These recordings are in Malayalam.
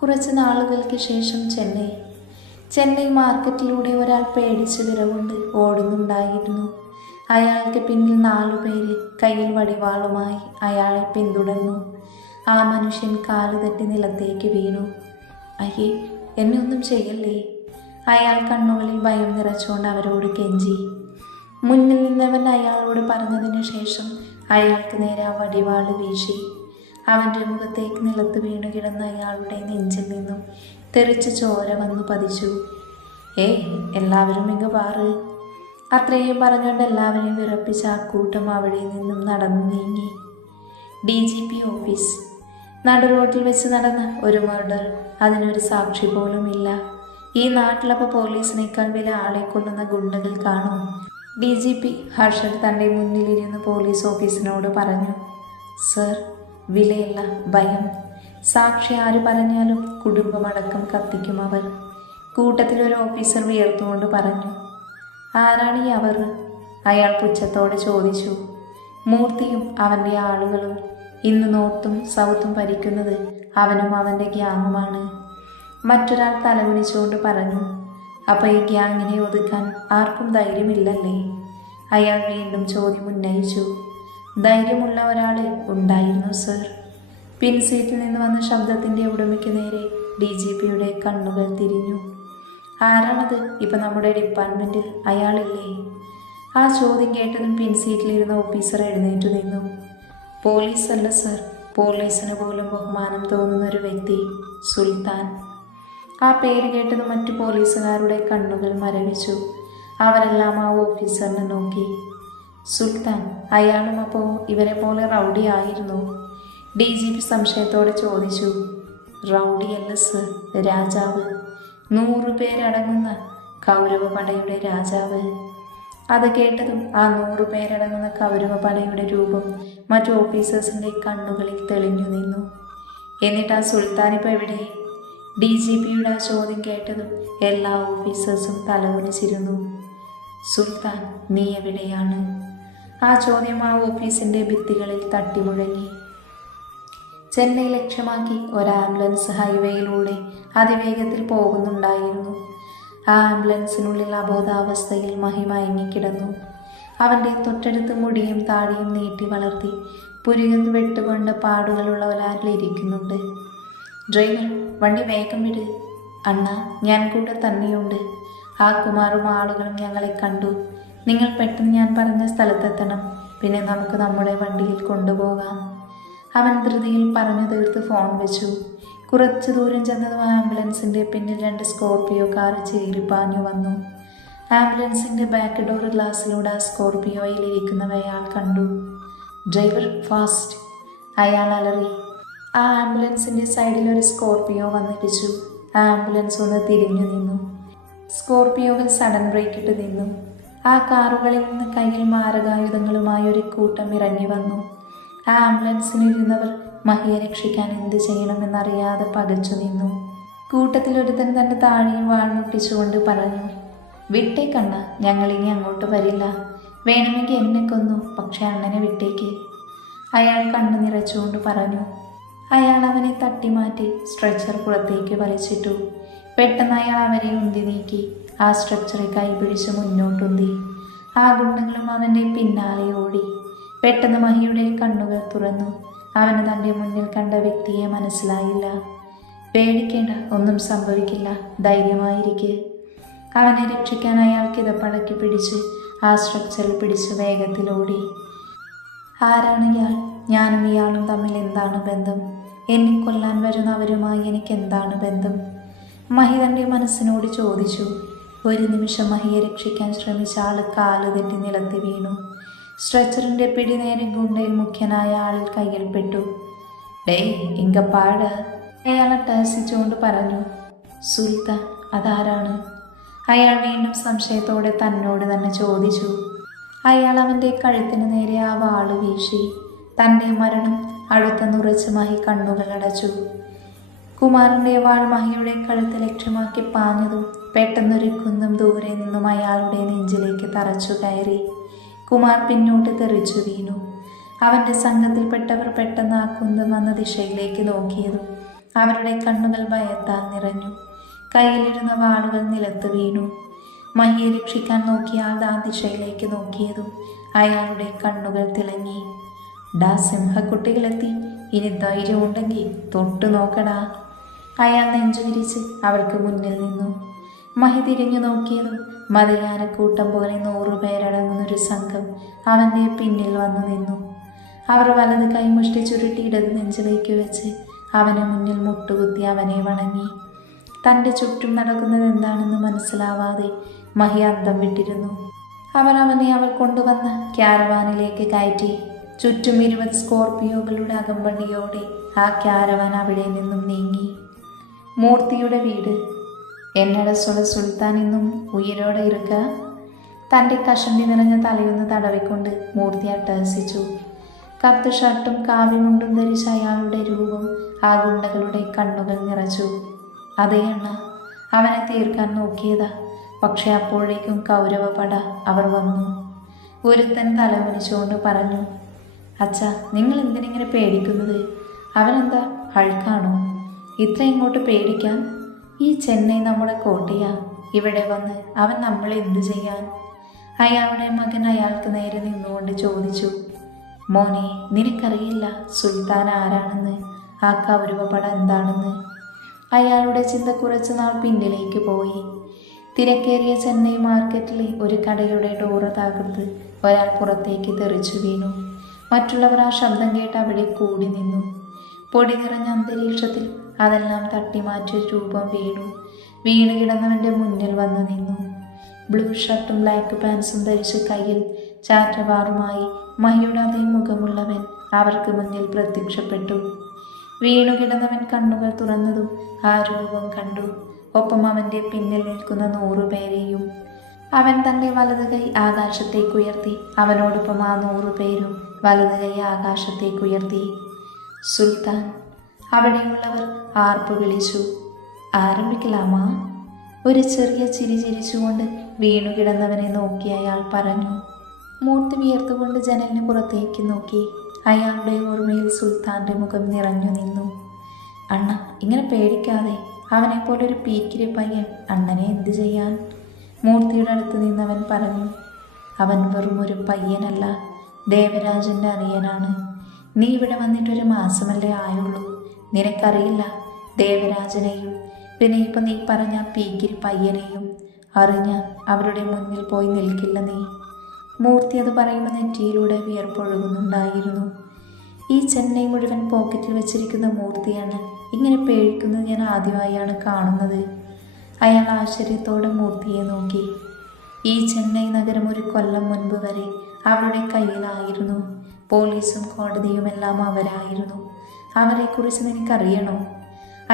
കുറച്ച് നാളുകൾക്ക് ശേഷം ചെന്നൈ മാർക്കറ്റിലൂടെ ഒരാൾ പേടിച്ച് വിറകൊണ്ട് ഓടുന്നുണ്ടായിരുന്നു. അയാൾക്ക് പിന്നിൽ 4 പേര് കയ്യിൽ വടിവാളുമായി അയാളെ പിന്തുടർന്നു. ആ മനുഷ്യൻ കാലുതെറ്റി നിലത്തേക്ക് വീണു. അയ്യേ, എന്നെ ഒന്നും ചെയ്യല്ലേ! അയാൾ കണ്ണുകളിൽ ഭയം നിറച്ചുകൊണ്ട് അവരോട് കെഞ്ചി. മുന്നിൽ നിന്നവൻ അയാളോട് പറഞ്ഞതിന് ശേഷം അയാൾക്ക് നേരെ ആ വടിവാള് വീശി. അവൻ്റെ മുഖത്തേക്ക് നിലത്ത് വീണു കിടന്ന അയാളുടെ നെഞ്ചിൽ നിന്നും തെറിച്ച് ചോര വന്നു പതിച്ചു. എല്ലാവരും ഇങ്ങ് പാറ്! അത്രയും പറഞ്ഞുകൊണ്ട് എല്ലാവരെയും വിറപ്പിച്ച ആ കൂട്ടം അവിടെ നിന്നും നടന്നു നീങ്ങി. DGP office. നടുറോട്ടിൽ വെച്ച് നടന്ന ഒരു മർഡർ, അതിനൊരു സാക്ഷി പോലും ഇല്ല. ഈ നാട്ടിലപ്പോൾ പോലീസിനേക്കാൾ വലിയ ആളെ കൊല്ലുന്ന ഗുണ്ടകൾ കാണും. DGP ഹർഷദ് തൻ്റെ മുന്നിലിരുന്ന് പോലീസ് ഓഫീസിനോട് പറഞ്ഞു. സർ, വിലയല്ല, ഭയം. സാക്ഷി ആര് പറഞ്ഞാലും കുടുംബമടക്കം കത്തിക്കും അവർ. കൂട്ടത്തിലൊരു ഓഫീസർ വിയർത്തുകൊണ്ട് പറഞ്ഞു. ആരാണ് ഈ അവർ? അയാൾ പുച്ഛത്തോടെ ചോദിച്ചു. മൂർത്തിയും അവൻ്റെ ആളുകളും. ഇന്ന് നോർത്തും സൗത്തും ഭരിക്കുന്നത് അവനും അവൻ്റെ ഗ്യാങ്ങുമാണ്. മറ്റൊരാൾ തലകുനിച്ചുകൊണ്ട് പറഞ്ഞു. അപ്പോൾ ഈ ഗ്യാങ്ങിനെ ഒതുക്കാൻ ആർക്കും ധൈര്യമില്ലല്ലേ? അയാൾ വീണ്ടും ചോദ്യം ഉന്നയിച്ചു. ധൈര്യമുള്ള ഒരാൾ ഉണ്ടായിരുന്നു സർ. പിൻസീറ്റിൽ നിന്ന് വന്ന ശബ്ദത്തിൻ്റെ ഉടമയ്ക്ക് നേരെ DGPയുടെ കണ്ണുകൾ തിരിഞ്ഞു. ആരാണത്? ഇപ്പം നമ്മുടെ ഡിപ്പാർട്ട്മെൻറ്റിൽ അയാളില്ലേ? ആ ചോദ്യം കേട്ടതും പിൻസീറ്റിലിരുന്ന ഓഫീസർ എഴുന്നേറ്റു നിന്നു. പോലീസല്ല സർ, പോലീസിന് പോലും ബഹുമാനം തോന്നുന്നൊരു വ്യക്തി, സുൽത്താൻ. ആ പേര് കേട്ടത് മറ്റു പോലീസുകാരുടെ കണ്ണുകൾ മരവിച്ചു. അവരെല്ലാം ആ ഓഫീസറിനെ നോക്കി. സുൽത്താൻ, അയാളും അപ്പോൾ ഇവരെ പോലെ റൗഡി ആയിരുന്നു? DGP സംശയത്തോടെ ചോദിച്ചു. റൗഡിയല്ല സർ, രാജാവ്. 100 പേരടങ്ങുന്ന കൗരവപടയുടെ രാജാവ്. അത് കേട്ടതും ആ 100 പേരടങ്ങുന്ന കൗരവപടയുടെ രൂപം മറ്റു ഓഫീസേഴ്സിൻ്റെ കണ്ണുകളിൽ തെളിഞ്ഞു നിന്നു. എന്നിട്ട് ആ സുൽത്താൻ ഇപ്പോൾ എവിടെ? DGPയുടെ ആ ചോദ്യം കേട്ടതും എല്ലാ ഓഫീസേഴ്സും തലകുനിച്ചിരുന്നു. സുൽത്താൻ, നീ എവിടെയാണ്? ആ ചോദ്യം ആ ഓഫീസിൻ്റെ ഭിത്തികളിൽ തട്ടിമുഴങ്ങി. ചെന്നൈ ലക്ഷ്യമാക്കി ഒരു ആംബുലൻസ് ഹൈവേയിലൂടെ അതിവേഗത്തിൽ പോകുന്നുണ്ടായിരുന്നു. ആ ആംബുലൻസിനുള്ളിൽ അബോധാവസ്ഥയിൽ മഹി മയങ്ങിക്കിടന്നു. അവൻ്റെ തൊട്ടടുത്ത് മുടിയും താടിയും നീട്ടി വളർത്തി പുരികത്ത് വെട്ടുകൊണ്ട് പാടുകളുള്ള ഒരാളിരിക്കുന്നുണ്ട്. ഡ്രൈവർ, വണ്ടി വേഗം വിട്. അണ്ണ, ഞാൻ കൂടെ തന്നെയുണ്ട്. ആ കുമാറും ആളുകളും ഞങ്ങളെ കണ്ടു. നിങ്ങൾ പെട്ടെന്ന് ഞാൻ പറഞ്ഞ സ്ഥലത്തെത്തണം. പിന്നെ നമുക്ക് നമ്മുടെ വണ്ടിയിൽ കൊണ്ടുപോകാം. അവൻ ധൃതിയിൽ പറഞ്ഞു തീർത്ത് ഫോൺ വെച്ചു. കുറച്ചു ദൂരം ചെന്നതും ആംബുലൻസിൻ്റെ പിന്നിൽ 2 സ്കോർപിയോ കാർ ചീറിപ്പാഞ്ഞു വന്നു. ആംബുലൻസിൻ്റെ ബാക്ക് ഡോർ ഗ്ലാസ്സിലൂടെ ആ സ്കോർപിയോയിൽ ഇരിക്കുന്നവയാൾ കണ്ടു. Driver, fast! അയാൾ അലറി. ആ ആംബുലൻസിൻ്റെ സൈഡിൽ ഒരു സ്കോർപിയോ വന്നിടിച്ചു. ആംബുലൻസ് ഒന്ന് തിരിഞ്ഞു നിന്നു. സ്കോർപിയോകൾ സഡൻ ബ്രേക്കിട്ട് നിന്നു. ആ കാറുകളിൽ നിന്ന് കയ്യിൽ മാരകായുധങ്ങളുമായി ഒരു കൂട്ടം ഇറങ്ങി വന്നു. ആ ആംബുലൻസിലിരുന്നവർ മഹിയെ രക്ഷിക്കാൻ എന്ത് ചെയ്യണമെന്നറിയാതെ പകച്ചു നിന്നു. കൂട്ടത്തിലൊരുത്തൻ തൻ്റെ താഴെയും വാൾമുട്ടിച്ചുകൊണ്ട് പറഞ്ഞു. വിട്ടേക്കണ്ണ, ഞങ്ങളിനി അങ്ങോട്ട് വരില്ല. വേണമെങ്കിൽ എന്നെ കൊന്നു, പക്ഷെ അണ്ണനെ വിട്ടേക്ക്. അയാൾ കണ്ണു നിറച്ചുകൊണ്ട് പറഞ്ഞു. അയാൾ അവനെ തട്ടിമാറ്റി സ്ട്രെച്ചർ പുറത്തേക്ക് വലിച്ചിട്ടു. പെട്ടെന്ന് അയാൾ അവരെ ഉന്തി നീക്കി ആ സ്ട്രെച്ചറെ കൈപിടിച്ച് മുന്നോട്ടുന്തി. ആ ഗുണ്ടകളും അവൻ്റെ പിന്നാലെ ഓടി. പെട്ടെന്ന് മഹിയുടെ കണ്ണുകൾ തുറന്നു. അവന് തൻ്റെ മുന്നിൽ കണ്ട വ്യക്തിയെ മനസ്സിലായില്ല. പേടിക്കേണ്ട, ഒന്നും സംഭവിക്കില്ല, ധൈര്യമായിരിക്കെ. അവനെ രക്ഷിക്കാൻ അയാൾ കിതപ്പടക്കി പിടിച്ച് ആ സ്ട്രക്ചറിൽ പിടിച്ച് വേഗത്തിലോടി. ആരാണ് ഇയാൾ? ഞാനും ഇയാളും തമ്മിൽ എന്താണ് ബന്ധം? എന്നെ കൊല്ലാൻ വരുന്നവരുമായി എനിക്ക് എന്താണ് ബന്ധം? മഹി തൻ്റെ മനസ്സിനോട് ചോദിച്ചു. ഒരു നിമിഷം മഹിയെ രക്ഷിക്കാൻ ശ്രമിച്ച ആൾ കാല് തെറ്റി നിലത്ത് വീണു. സ്ട്രെച്ചറിൻ്റെ പിടി നേരെ ഗുണ്ടയിൽ മുഖ്യനായ ആളിൽ കയ്യിൽപ്പെട്ടു. ഡേയ്, ഇങ്ക പാട! അയാളെ ടേസിച്ചുകൊണ്ട് പറഞ്ഞു. സുൽത്താൻ, അതാരാണ്? അയാൾ വീണ്ടും സംശയത്തോടെ തന്നോട് തന്നെ ചോദിച്ചു. അയാൾ അവൻ്റെ കഴുത്തിന് നേരെ ആ വാള് വീശി. തൻ്റെ മരണം അടുത്തെന്നുറച്ച് മഹി കണ്ണുകൾ അടച്ചു. കുമാറിൻ്റെ വാൾ മഹിയുടെ കഴുത്ത് ലക്ഷ്യമാക്കി പാഞ്ഞതും പെട്ടെന്നൊരു കുന്നും ദൂരെ നിന്നും അയാളുടെ നെഞ്ചിലേക്ക് തറച്ചു കയറി. കുമാർ പിന്നോട്ട് തെറിച്ചു വീണു. അവൻ്റെ സംഘത്തിൽപ്പെട്ടവർ പെട്ടെന്ന് ആ കുന്തം വന്ന ദിശയിലേക്ക് നോക്കിയതും അവരുടെ കണ്ണുകൾ ഭയത്താൽ നിറഞ്ഞു. കയ്യിലിരുന്ന വാളുകൾ നിലത്ത് വീണു. മഹിയെ രക്ഷിക്കാൻ നോക്കിയ ആൾ ആ ദിശയിലേക്ക് നോക്കിയതും അയാളുടെ കണ്ണുകൾ തിളങ്ങി. ഡാ സിംഹക്കുട്ടികളെത്തി, ഇനി ധൈര്യമുണ്ടെങ്കിൽ തൊട്ടു നോക്കടാ. അയാൾ നെഞ്ചു വിരിച്ച് അവൾക്ക് മുന്നിൽ നിന്നു. മഹി തിരിഞ്ഞു നോക്കിയതും മതയാനക്കൂട്ടം പോലെ 100 പേരടങ്ങുന്നൊരു സംഘം അവൻ്റെ പിന്നിൽ വന്നു നിന്നു. അവർ വലത് കൈമുഷ്ടി ചുരുട്ടി ഇടത് നെഞ്ചിലേക്ക് വെച്ച് അവന് മുന്നിൽ മുട്ടുകുത്തി അവനെ വണങ്ങി. തൻ്റെ ചുറ്റും നടക്കുന്നത് എന്താണെന്ന് മനസ്സിലാവാതെ മഹി അന്തം വിട്ടിരുന്നു. അവൾ കൊണ്ടുവന്ന ക്യാരവാനിലേക്ക് കയറ്റി. ചുറ്റും 20 സ്കോർപിയോകളുടെ അകമ്പടിയോടെ ആ ക്യാരവാൻ അവിടെ നിന്നും നീങ്ങി. മൂർത്തിയുടെ വീട്. എന്നട സുൽത്താൻ ഇന്നും ഉയരോടെ ഇരുക്ക. തൻ്റെ കഷണ്ടി നിറഞ്ഞ തലയൊന്ന് തടവിക്കൊണ്ട് മൂർത്തി അട്ടഹസിച്ചു. കത്ത് ഷർട്ടും കാവ്യമുണ്ടും ധരിച്ച അയാളുടെ രൂപം ആ ഗുണ്ടകളുടെ കണ്ണുകൾ നിറച്ചു. അതേ അണ്ണ, അവനെ തീർക്കാൻ നോക്കിയതാ. പക്ഷെ അപ്പോഴേക്കും കൗരവപട അവർ വന്നു. ഒരുത്തൻ തലകുനിച്ചുകൊണ്ട് പറഞ്ഞു, അച്ഛ, നിങ്ങൾ എന്തിനിങ്ങനെ പേടിക്കുന്നത്? അവനെന്താ ഹൾക്കാണോ? ഇത്ര ഇങ്ങോട്ട് പേടിക്കാൻ? ഈ ചെന്നൈ നമ്മുടെ കോട്ടയാ. ഇവിടെ വന്ന് അവൻ നമ്മളെ എന്തു ചെയ്യാൻ? അയാളുടെ മകൻ അയാൾക്ക് നേരെ നിന്നുകൊണ്ട് ചോദിച്ചു. മോനെ, നിനക്കറിയില്ല സുൽത്താൻ ആരാണെന്ന്, ആ കൗരവപട എന്താണെന്ന്? അയാളുടെ ചിന്ത കുറച്ചു നാൾ പിന്നിലേക്ക് പോയി. തിരക്കേറിയ ചെന്നൈ മാർക്കറ്റിലെ ഒരു കടയുടെ ഡോറ് തകർത്ത് ഒരാൾ പുറത്തേക്ക് തെറിച്ചു വീണു. മറ്റുള്ളവർ ആ ശബ്ദം കേട്ട് അവിടെ കൂടി നിന്നു. പൊടി നിറഞ്ഞ അന്തരീക്ഷത്തിൽ അതെല്ലാം തട്ടിമാറ്റിയ രൂപം വീണ് കിടന്നവൻ്റെ മുന്നിൽ വന്നു നിന്നു. ബ്ലൂ ഷർട്ടും ബ്ലാക്ക് പാൻസും ധരിച്ച് കയ്യിൽ ചാറ്റവാറുമായി മഹിയുടെ അതേ മുഖമുള്ളവൻ അവർക്ക് മുന്നിൽ പ്രത്യക്ഷപ്പെട്ടു. വീണു കിടന്നവൻ കണ്ണുകൾ തുറന്നതും ആ രൂപം കണ്ടു. ഒപ്പം അവൻ്റെ പിന്നിൽ നിൽക്കുന്ന 100 പേരെയും. അവൻ തൻ്റെ വലത് കൈ ആകാശത്തേക്കുയർത്തി. അവനോടൊപ്പം ആ 100 പേരും വലത് കൈ ആകാശത്തേക്കുയർത്തി. സുൽത്താൻ! അവിടെയുള്ളവർ ആർപ്പ് വിളിച്ചു. ആരംഭിക്കലാമാ? ഒരു ചെറിയ ചിരി ചിരിച്ചുകൊണ്ട് വീണു കിടന്നവനെ നോക്കി അയാൾ പറഞ്ഞു. മൂർത്തി വിയർത്തുകൊണ്ട് ജനലിന് പുറത്തേക്ക് നോക്കി. അയാളുടെ ഓർമ്മയിൽ സുൽത്താൻ്റെ മുഖം നിറഞ്ഞു നിന്നു. അണ്ണ, ഇങ്ങനെ പേടിക്കാതെ. അവനെപ്പോലൊരു പീക്കിരി പയ്യൻ അണ്ണനെ എന്തു ചെയ്യാൻ? മൂർത്തിയുടെ അടുത്ത് നിന്നവൻ പറഞ്ഞു. അവൻ വെറും ഒരു പയ്യനല്ല, ദേവരാജൻ്റെ അനിയനാണ്. നീ ഇവിടെ വന്നിട്ടൊരു മാസമല്ലേ ആയുള്ളൂ. നിനക്കറിയില്ല ദേവരാജനെയും പിന്നെ ഇപ്പം നീ പറഞ്ഞ പീക്കിരി പയ്യനെയും. അറിഞ്ഞ അവരുടെ മുന്നിൽ പോയി നിൽക്കില്ല നീ. മൂർത്തി അത് പറയുമ്പോൾ നെറ്റിയിലൂടെ വിയർപ്പൊഴുകുന്നുണ്ടായിരുന്നു. ഈ ചെന്നൈ മുഴുവൻ പോക്കറ്റിൽ വെച്ചിരിക്കുന്ന മൂർത്തിയാണ് ഇങ്ങനെ പേടിക്കുന്നത് ഞാൻ ആദ്യമായാണ് കാണുന്നത്. അയാൾ ആശ്ചര്യത്തോടെ മൂർത്തിയെ നോക്കി. ഈ ചെന്നൈ നഗരം ഒരു കൊല്ലം മുൻപ് വരെ അവരുടെ കയ്യിലായിരുന്നു. പോലീസും കോടതിയുമെല്ലാം അവരായിരുന്നു. അവരെക്കുറിച്ച് നിനക്കറിയണോ?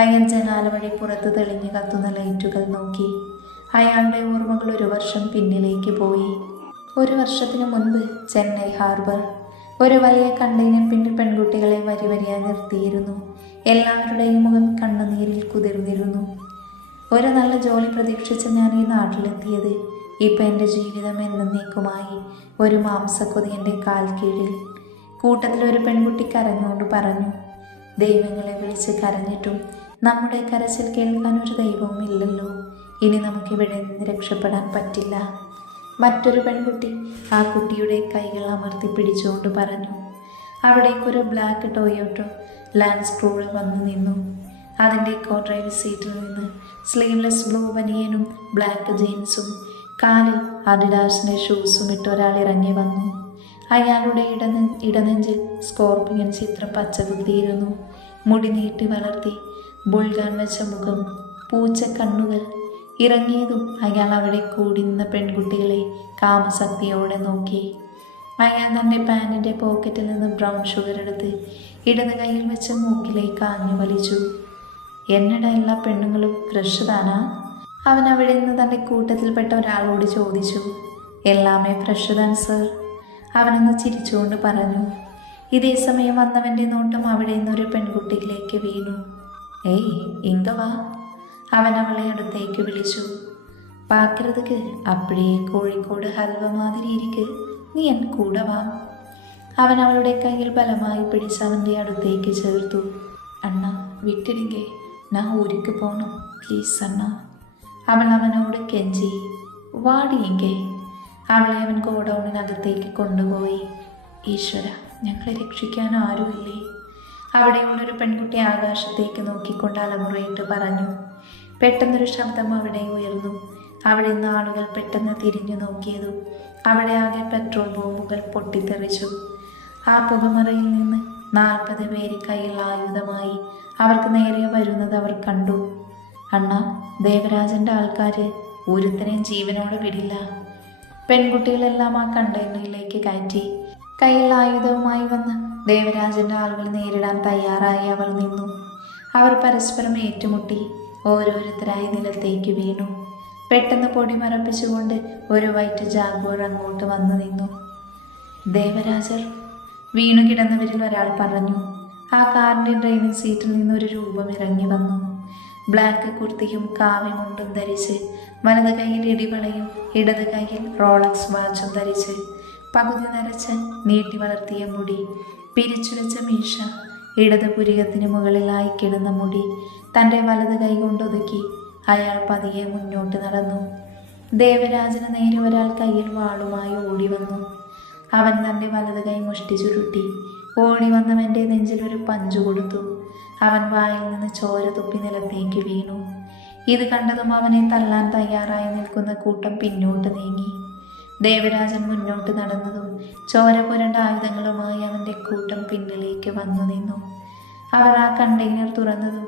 അയാൾ ജനാല വഴി പുറത്ത് തെളിഞ്ഞു കത്തുന്ന ലൈറ്റുകൾ നോക്കി. അയാളുടെ ഓർമ്മകൾ 1 വർഷം പിന്നിലേക്ക് പോയി. 1 വർഷത്തിന് മുൻപ് ചെന്നൈ ഹാർബർ. ഒരു വലിയ കണ്ടെയ്നർ പിന്നിൽ പെൺകുട്ടികളെ വരിവരിയായി നിർത്തിയിരുന്നു. എല്ലാവരുടെയും മുഖം കണ്ണുനീരിൽ കുതിർന്നിരുന്നു. ഒരു നല്ല ജോലി പ്രതീക്ഷിച്ച് ഞാൻ ഈ നാട്ടിലെത്തിയത്. ഇപ്പം എൻ്റെ ജീവിതം എന്നേക്കുമായി ഒരു മാംസക്കൊതി എൻ്റെ കാൽ കീഴിൽ. കൂട്ടത്തിൽ ഒരു പെൺകുട്ടി കരഞ്ഞുകൊണ്ട് പറഞ്ഞു. ദൈവങ്ങളെ വിളിച്ച് കരഞ്ഞിട്ടും നമ്മുടെ കരച്ചിൽ കേൾക്കാൻ ഒരു ദൈവവും ഇല്ലല്ലോ. ഇനി നമുക്കിവിടെ നിന്ന് രക്ഷപ്പെടാൻ പറ്റില്ല. മറ്റൊരു പെൺകുട്ടി ആ കുട്ടിയുടെ കൈകൾ അമർത്തി പിടിച്ചുകൊണ്ട് പറഞ്ഞു. അവിടേക്കൊരു ബ്ലാക്ക് ടൊയോട്ടോ ലാൻഡ് ക്രൂസർ വന്നു നിന്നു. അതിൻ്റെ ഡ്രൈവർ സീറ്റിൽ നിന്ന് സ്ലീവ്ലെസ് ബ്ലൂ ബനിയനും ബ്ലാക്ക് ജീൻസും കാലിൽ അഡിഡാസിൻ്റെ ഷൂസും ഇട്ട് ഒരാൾ ഇറങ്ങി വന്നു. അയാളുടെ ഇടനെഞ്ചിൽ സ്കോർപിയൻ ചിത്രം പച്ചകുത്തിയിരുന്നു. മുടി നീട്ടി വളർത്തി ബുൾഗാൻ വെച്ച മുഖം, പൂച്ച കണ്ണുകൾ. ഇറങ്ങിയതും അയാൾ അവിടെ കൂടി നിന്ന പെൺകുട്ടികളെ കാമശക്തിയോടെ നോക്കി. അയാൾ തൻ്റെ പാൻറ്റിൻ്റെ പോക്കറ്റിൽ നിന്ന് ബ്രൗൺ ഷുഗർ എടുത്ത് ഇടത് കയ്യിൽ വെച്ച മൂക്കിലേക്ക് ആഞ്ഞു വലിച്ചു. എന്നടാ എല്ലാ പെണ്ണുങ്ങളും ഫ്രഷ് താനാ? അവൻ അവിടെ നിന്ന് തൻ്റെ കൂട്ടത്തിൽപ്പെട്ട ഒരാളോട് ചോദിച്ചു. എല്ലാമേ ഫ്രഷ് താൻ സർ, അവനൊന്ന് ചിരിച്ചുകൊണ്ട് പറഞ്ഞു. ഇതേ സമയം വന്നവൻ്റെ നോട്ടം അവിടെ നിന്നൊരു പെൺകുട്ടിയിലേക്ക് വീണു. ഏയ് ഇങ്ക വാ, അവൻ അവളെ അടുത്തേക്ക് വിളിച്ചു. പാക്കരുതുക്ക് അപ്പഴേ കോഴിക്കോട് ഹൽവ മാതിരി ഇരിക്ക്, നീ എൻ കൂടെ വാ. അവൻ അവളുടെ കയ്യിൽ ബലമായി പിടിച്ച് അവൻ്റെ അടുത്തേക്ക് ചേർത്തു. അണ്ണ വിട്ടിടുങ്കേ, ഞാൻ ഊരിക്ക് പോകണം, പ്ലീസ് അണ്ണ. അവൾ അവനോട് കെഞ്ചി. വാടിയെങ്കേ. അവളെ അവൻ ഗോഡൗണിനകത്തേക്ക് കൊണ്ടുപോയി. ഈശ്വര, ഞങ്ങളെ രക്ഷിക്കാൻ ആരുമില്ലേ? അവിടെയുള്ളൊരു പെൺകുട്ടി ആകാശത്തേക്ക് നോക്കിക്കൊണ്ട് അലമുറയിട്ട് പറഞ്ഞു. പെട്ടെന്നൊരു ശബ്ദം അവിടെ ഉയർന്നു. അവിടെ നിന്ന് ആളുകൾ പെട്ടെന്ന് തിരിഞ്ഞു നോക്കിയതും അവിടെ ആകെ പെട്രോൾ ബോംബുകൾ പൊട്ടിത്തെറിച്ചു. ആ പുകമറയിൽ നിന്ന് 40 പേര് കയ്യിൽ ആയുധമായി അവർക്ക് നേരെ വരുന്നത് അവർ കണ്ടു. അണ്ണ, ദേവരാജന്റെ ആൾക്കാർ ഒരുത്തനെയും ജീവനോടെ വിടില്ല. പെൺകുട്ടികളെല്ലാം ആ കണ്ടെയ്നറിലേക്ക് കയറ്റി. കയ്യിൽ ആയുധവുമായി വന്ന് ദേവരാജന്റെ ആളുകൾ നേരിടാൻ തയ്യാറായി അവർ നിന്നു. അവർ പരസ്പരം ഏറ്റുമുട്ടി ഓരോരുത്തരായി നിലത്തേക്ക് വീണു. പെട്ടെന്ന് പൊടി മറപ്പിച്ചുകൊണ്ട് ഒരു വൈറ്റ് ജാഗ്വർ അങ്ങോട്ട് വന്നു നിന്നു. ദേവരാജർ, വീണു കിടന്നവരിൽ ഒരാൾ പറഞ്ഞു. ആ കാറിന്റെ ഡ്രൈവിംഗ് സീറ്റിൽ നിന്നൊരു രൂപം ഇറങ്ങി വന്നു. ബ്ലാക്ക് കുർത്തിയും കാവ്യമുണ്ടും ധരിച്ച്, വലത് കൈയിൽ ഇടിവളയും ഇടത് കൈയിൽ റോളക്സ് വാച്ചും ധരിച്ച്, പകുതി നരച്ച് നീട്ടി വളർത്തിയ മുടി, പിരിച്ചുവെച്ച മീശ, ഇടത് പുരികത്തിന് മുകളിലായി കിടന്ന മുടി തൻ്റെ വലത് കൈ കൊണ്ടൊതുക്കി അയാൾ പതിയെ മുന്നോട്ട് നടന്നു. ദേവരാജന് നേരെ ഒരാൾ കയ്യിൽ വാളുമായി ഓടി വന്നു. അവൻ തൻ്റെ വലത് കൈ മുഷ്ടി ചുരുട്ടി ഓടി വന്നവൻ്റെ നെഞ്ചിൽ ഒരു പഞ്ചു കൊടുത്തു. അവൻ വായിൽ നിന്ന് ചോര തുപ്പി നിലത്തേക്ക് വീണു. ഇത് കണ്ടതും അവനെ തള്ളാൻ തയ്യാറായി നിൽക്കുന്ന കൂട്ടം പിന്നോട്ട് നീങ്ങി. ദേവരാജൻ മുന്നോട്ട് നടന്നതും ചോര പുരണ്ട ആയുധങ്ങളുമായി അവൻ്റെ കൂട്ടം പിന്നിലേക്ക് വന്നു നിന്നു. അവർ ആ കണ്ടെയ്നർ തുറന്നതും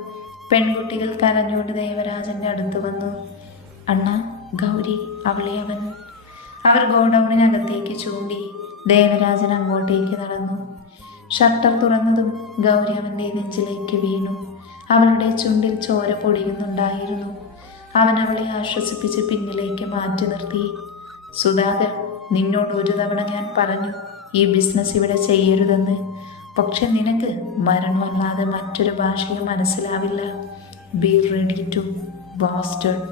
പെൺകുട്ടികൾ കരഞ്ഞുകൊണ്ട് ദേവരാജന്റെ അടുത്ത് വന്നു. അണ്ണ, ഗൗരി, അവളെ അവൻ. അവർ ഗോഡൗണിനകത്തേക്ക് ചൂണ്ടി. ദേവരാജൻ അങ്ങോട്ടേക്ക് നടന്നു. ഷട്ടർ തുറന്നതും ഗൗരി അവൻ്റെ നെഞ്ചിലേക്ക് വീണു. അവളുടെ ചുണ്ടിൽ ചോര പൊടിയുന്നുണ്ടായിരുന്നു. അവൻ അവളെ ആശ്വസിപ്പിച്ച് പിന്നിലേക്ക് മാറ്റി നിർത്തി. സുധാകർ, നിന്നോട് ഒരു തവണ ഞാൻ പറഞ്ഞു ഈ ബിസിനസ് ഇവിടെ ചെയ്യരുതെന്ന്. പക്ഷെ നിനക്ക് മരണമല്ലാതെ മറ്റൊരു ഭാഷയും മനസ്സിലാവില്ല. Be ready to bastard.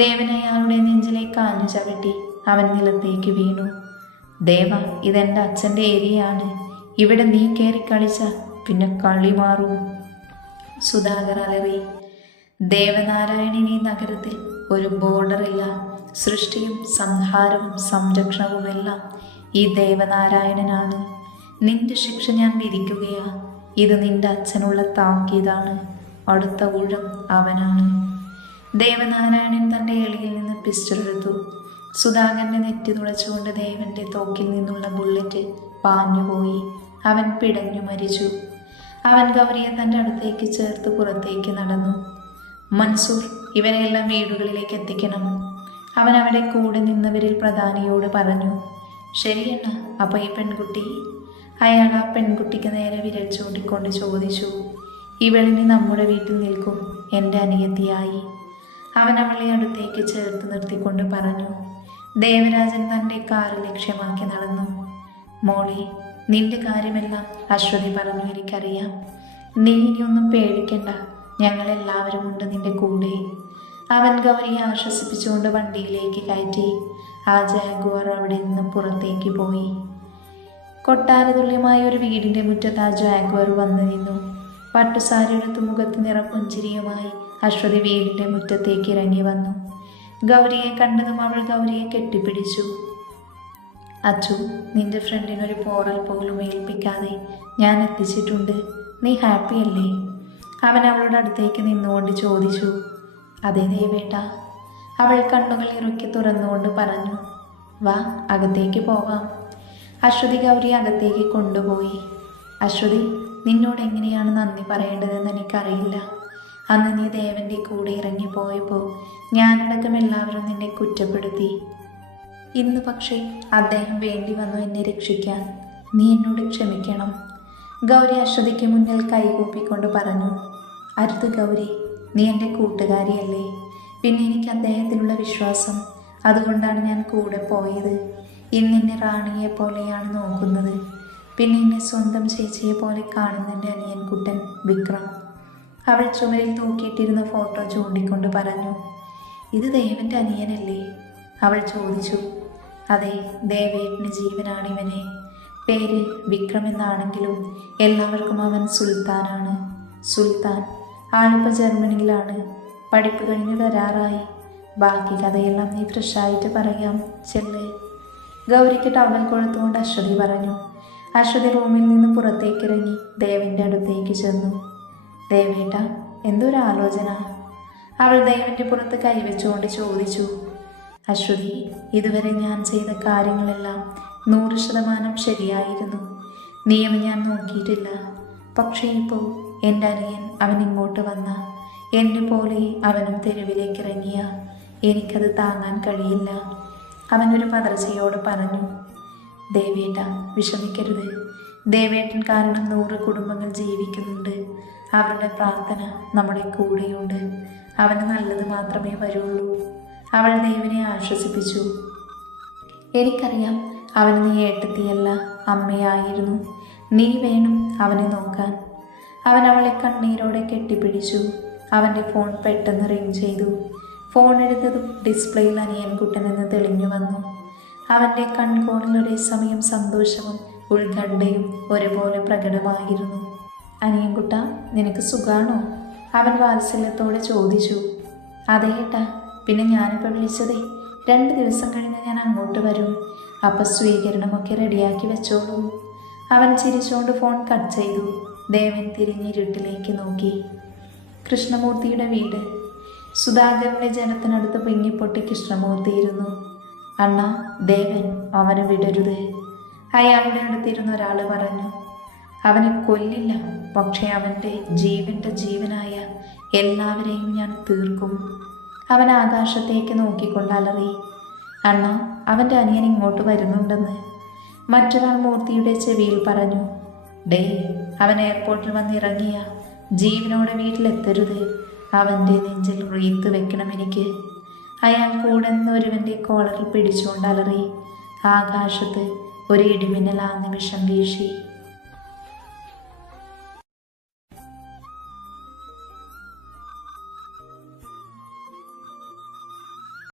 Devan അയാളുടെ നെഞ്ചിലേക്ക് കാഞ്ഞു ചവിട്ടി. അവൻ നിലത്തേക്ക് വീണു. ദേവ, ഇതെൻ്റെ അച്ഛൻ്റെ ഏരിയയാണ്. ഇവിടെ നീ കയറി കളിച്ച പിന്നെ കളി മാറും. സുധാകർ അലറി. ദേവനാരായണൻ, ഈ നഗരത്തിൽ ഒരു ബോർഡറില്ല. സൃഷ്ടിയും സംഹാരവും സംരക്ഷണവുമെല്ലാം ഈ ദേവനാരായണനാണ്. നിന്റെ ശിക്ഷ ഞാൻ വിധിക്കുകയാ. ഇത് നിന്റെ അച്ഛനുള്ള താക്കീതാണ്. അടുത്ത ഊഴം അവനാണ്. ദേവനാരായണൻ തൻ്റെ എളിയിൽ നിന്ന് പിസ്റ്റൾ എടുത്തു. സുധാകരനെ നെറ്റി തുളച്ചുകൊണ്ട് ദേവന്റെ തോക്കിൽ നിന്നുള്ള ബുള്ളറ്റ് പാഞ്ഞുപോയി. അവൻ പിടഞ്ഞു മരിച്ചു. അവൻ ഗൗരിയെ തൻ്റെ അടുത്തേക്ക് ചേർത്ത് പുറത്തേക്ക് നടന്നു. മൻസൂർ, ഇവരെല്ലാം വീടുകളിലേക്ക് എത്തിക്കണം. അവൻ അവിടെ കൂടെ നിന്നവരിൽ പ്രധാനിയോട് പറഞ്ഞു. ശരിയണ്ണ, അപ്പോൾ ഈ പെൺകുട്ടി? അയാൾ ആ പെൺകുട്ടിക്ക് നേരെ വിരൽ ചൂണ്ടിക്കൊണ്ട് ചോദിച്ചു. ഇവളിനി നമ്മുടെ വീട്ടിൽ നിൽക്കും, എൻ്റെ അനിയത്തിയായി. അവൻ അവളെ അടുത്തേക്ക് ചേർത്ത് നിർത്തിക്കൊണ്ട് പറഞ്ഞു. ദേവരാജൻ തൻ്റെ കാറ് ലക്ഷ്യമാക്കി നടന്നു. മോളെ, നിന്റെ കാര്യമെല്ലാം അശ്വതി പറഞ്ഞു, എനിക്കറിയാം. നീ ഇനിയൊന്നും പേടിക്കണ്ട, ഞങ്ങളെല്ലാവരും ഉണ്ട് നിന്റെ കൂടെ. അവൻ ഗൗരിയെ ആശ്വസിപ്പിച്ചുകൊണ്ട് വണ്ടിയിലേക്ക് കയറ്റി. ആ ജാഗ്വാർ അവിടെ നിന്ന് പുറത്തേക്ക് പോയി. കൊട്ടാരതുല്യമായ ഒരു വീടിൻ്റെ മുറ്റത്ത് ആ ജാഗ്വാർ വന്നു നിന്നു. പട്ടുസാരിയെടുത്ത് മുഖത്ത് നിറപ്പുഞ്ചിരിയുമായി അശ്വതി വീടിൻ്റെ മുറ്റത്തേക്ക് ഇറങ്ങി വന്നു. ഗൗരിയെ കണ്ടതും അവൾ ഗൗരിയെ കെട്ടിപ്പിടിച്ചു. അച്ചു, നിന്റെ ഫ്രണ്ടിനൊരു പോറൽ പോലും ഏൽപ്പിക്കാതെ ഞാൻ എത്തിച്ചിട്ടുണ്ട്. നീ ഹാപ്പിയല്ലേ? അവൻ അവളുടെ അടുത്തേക്ക് നിന്നുകൊണ്ട് ചോദിച്ചു. അതെ ദേവേട്ട. അവൾ കണ്ണുകൾ ഇറുക്കി തുറന്നുകൊണ്ട് പറഞ്ഞു. വാ, അകത്തേക്ക് പോവാം. അശ്വതി ഗൗരിയെ അകത്തേക്ക് കൊണ്ടുപോയി. അശ്വതി, നിന്നോട് എങ്ങനെയാണ് നന്ദി പറയേണ്ടതെന്ന് എനിക്കറിയില്ല. അന്ന് നീ ദേവൻ്റെ കൂടെ ഇറങ്ങിപ്പോയപ്പോൾ ഞാനടക്കം എല്ലാവരും നിന്നെ കുറ്റപ്പെടുത്തി. ഇന്ന് പക്ഷേ അദ്ദേഹം വേണ്ടി വന്നു എന്നെ രക്ഷിക്കാൻ. നീ എന്നോട് ക്ഷമിക്കണം. ഗൗരി അശ്വതിക്ക് മുന്നിൽ കൈകൂപ്പിക്കൊണ്ട് പറഞ്ഞു. അരുത് ഗൗരി, നീ എൻ്റെ കൂട്ടുകാരിയല്ലേ. പിന്നെ എനിക്ക് അദ്ദേഹത്തിലുള്ള വിശ്വാസം, അതുകൊണ്ടാണ് ഞാൻ കൂടെ പോയത്. ഇന്നെന്നെ റാണിയെ പോലെയാണ് നോക്കുന്നത്. പിന്നെ എന്നെ സ്വന്തം ചേച്ചിയെ പോലെ കാണുന്നെൻ്റെ അനിയൻ കുട്ടൻ വിക്രം. അവൾ ചുമരിൽ തൂക്കിയിട്ടിരുന്ന ഫോട്ടോ ചൂണ്ടിക്കൊണ്ട് പറഞ്ഞു. ഇത് ദേവൻ്റെ അനിയനല്ലേ? അവൾ ചോദിച്ചു. അതെ, ദേവേട്ടന് ജീവനാണിവനെ. പേര് വിക്രം എന്നാണെങ്കിലും എല്ലാവർക്കും അവൻ സുൽത്താനാണ്. സുൽത്താൻ. ആളിപ്പോൾ ജർമ്മനിയിലാണ്. പഠിപ്പ് കഴിഞ്ഞ് വരാറായി. ബാക്കി കഥയെല്ലാം നീ ഫ്രഷായിട്ട് പറയാം, ചെല്ല്. ഗൗരിക്ക് ടവൽ കൊളുത്തുകൊണ്ട് അശ്വതി പറഞ്ഞു. അശ്വതി റൂമിൽ നിന്ന് പുറത്തേക്കിറങ്ങി ദേവൻ്റെ അടുത്തേക്ക് ചെന്നു. ദേവേട്ട, എന്തൊരാലോചന? അവൾ ദേവൻ്റെ പുറത്ത് കൈവച്ചുകൊണ്ട് ചോദിച്ചു. അശ്വതി, ഇതുവരെ ഞാൻ ചെയ്ത കാര്യങ്ങളെല്ലാം 100% ശരിയായിരുന്നു. നിയമം ഞാൻ നോക്കിയിട്ടില്ല. പക്ഷേ ഇപ്പോൾ എൻ്റെ അനിയൻ അവൻ ഇങ്ങോട്ട് വന്ന എന്നെ പോലെ അവനും തെരുവിലേക്ക് ഇറങ്ങിയ എനിക്കത് താങ്ങാൻ കഴിയില്ല. അവനൊരു പതർച്ചയോട് പറഞ്ഞു. ദേവേട്ട, വിഷമിക്കരുത്. ദേവേട്ടൻ കാരണം 100 കുടുംബങ്ങൾ ജീവിക്കുന്നുണ്ട്. അവരുടെ പ്രാർത്ഥന നമ്മുടെ കൂടെയുണ്ട്. അവന് നല്ലത് മാത്രമേ വരുള്ളൂ. അവൾ ദേവിനെ ആശ്വസിപ്പിച്ചു. എനിക്കറിയാം, അവന് നീ ഏട്ടത്തിയല്ല, അമ്മയായിരുന്നു. നീ വേണം അവനെ നോക്കാൻ. അവൻ അവളെ കണ്ണീരോടെ കെട്ടിപ്പിടിച്ചു. അവൻ്റെ ഫോൺ പെട്ടെന്ന് റിങ് ചെയ്തു. ഫോൺ എടുത്തതും ഡിസ്പ്ലേയിൽ അനിയൻകുട്ടനെന്ന് തെളിഞ്ഞു വന്നു. അവൻ്റെ കൺകോണിൽ ഒരേ സമയം സന്തോഷവും ഉത്കണ്ഠയും ഒരുപോലെ പ്രകടമായിരുന്നു. അനിയൻകുട്ട, നിനക്ക് സുഖാണോ? അവൻ വാത്സല്യത്തോടെ ചോദിച്ചു. അതേ ഏട്ടാ, പിന്നെ ഞാനിപ്പോൾ വിളിച്ചതേ 2 ദിവസം കഴിഞ്ഞ് ഞാൻ അങ്ങോട്ട് വരും. അപ്പം സ്വീകരണമൊക്കെ റെഡിയാക്കി വെച്ചോളൂ. അവൻ ചിരിച്ചുകൊണ്ട് ഫോൺ കട്ട് ചെയ്തു. ദേവൻ തിരിഞ്ഞിരുട്ടിലേക്ക് നോക്കി. കൃഷ്ണമൂർത്തിയുടെ വീട്. സുധാകരൻ്റെ ജനത്തിനടുത്ത് പിങ്ങിപ്പൊട്ടി കൃഷ്ണമൂർത്തിയിരുന്നു. അണ്ണാ, ദേവൻ അവനെ വിടരുത്, അയാളുടെ അടുത്തിരുന്ന ഒരാൾ പറഞ്ഞു. അവനെ കൊല്ലില്ല, പക്ഷേ അവൻ്റെ ജീവനായ എല്ലാവരെയും ഞാൻ തീർക്കും. അവൻ ആകാശത്തേക്ക് നോക്കിക്കൊണ്ട് അലറി. അണ്ണ, അവൻ്റെ അനിയൻ ഇങ്ങോട്ട് വരുന്നുണ്ടെന്ന് മറ്റൊരാൾ മൂർത്തിയുടെ ചെവിയിൽ പറഞ്ഞു. ഡേ, അവൻ എയർപോർട്ടിൽ വന്നിറങ്ങിയ ജീവനോടെ വീട്ടിലെത്തരുത്. അവൻ്റെ നെഞ്ചിൽ റീത്ത് വെക്കണം എനിക്ക്. അയാൾ കൂടെ ഒരുവൻ്റെ കോളറിൽ പിടിച്ചുകൊണ്ട് അലറി. ആകാശത്ത് ഒരു ഇടിമിന്നൽ ആ നിമിഷം വീശി.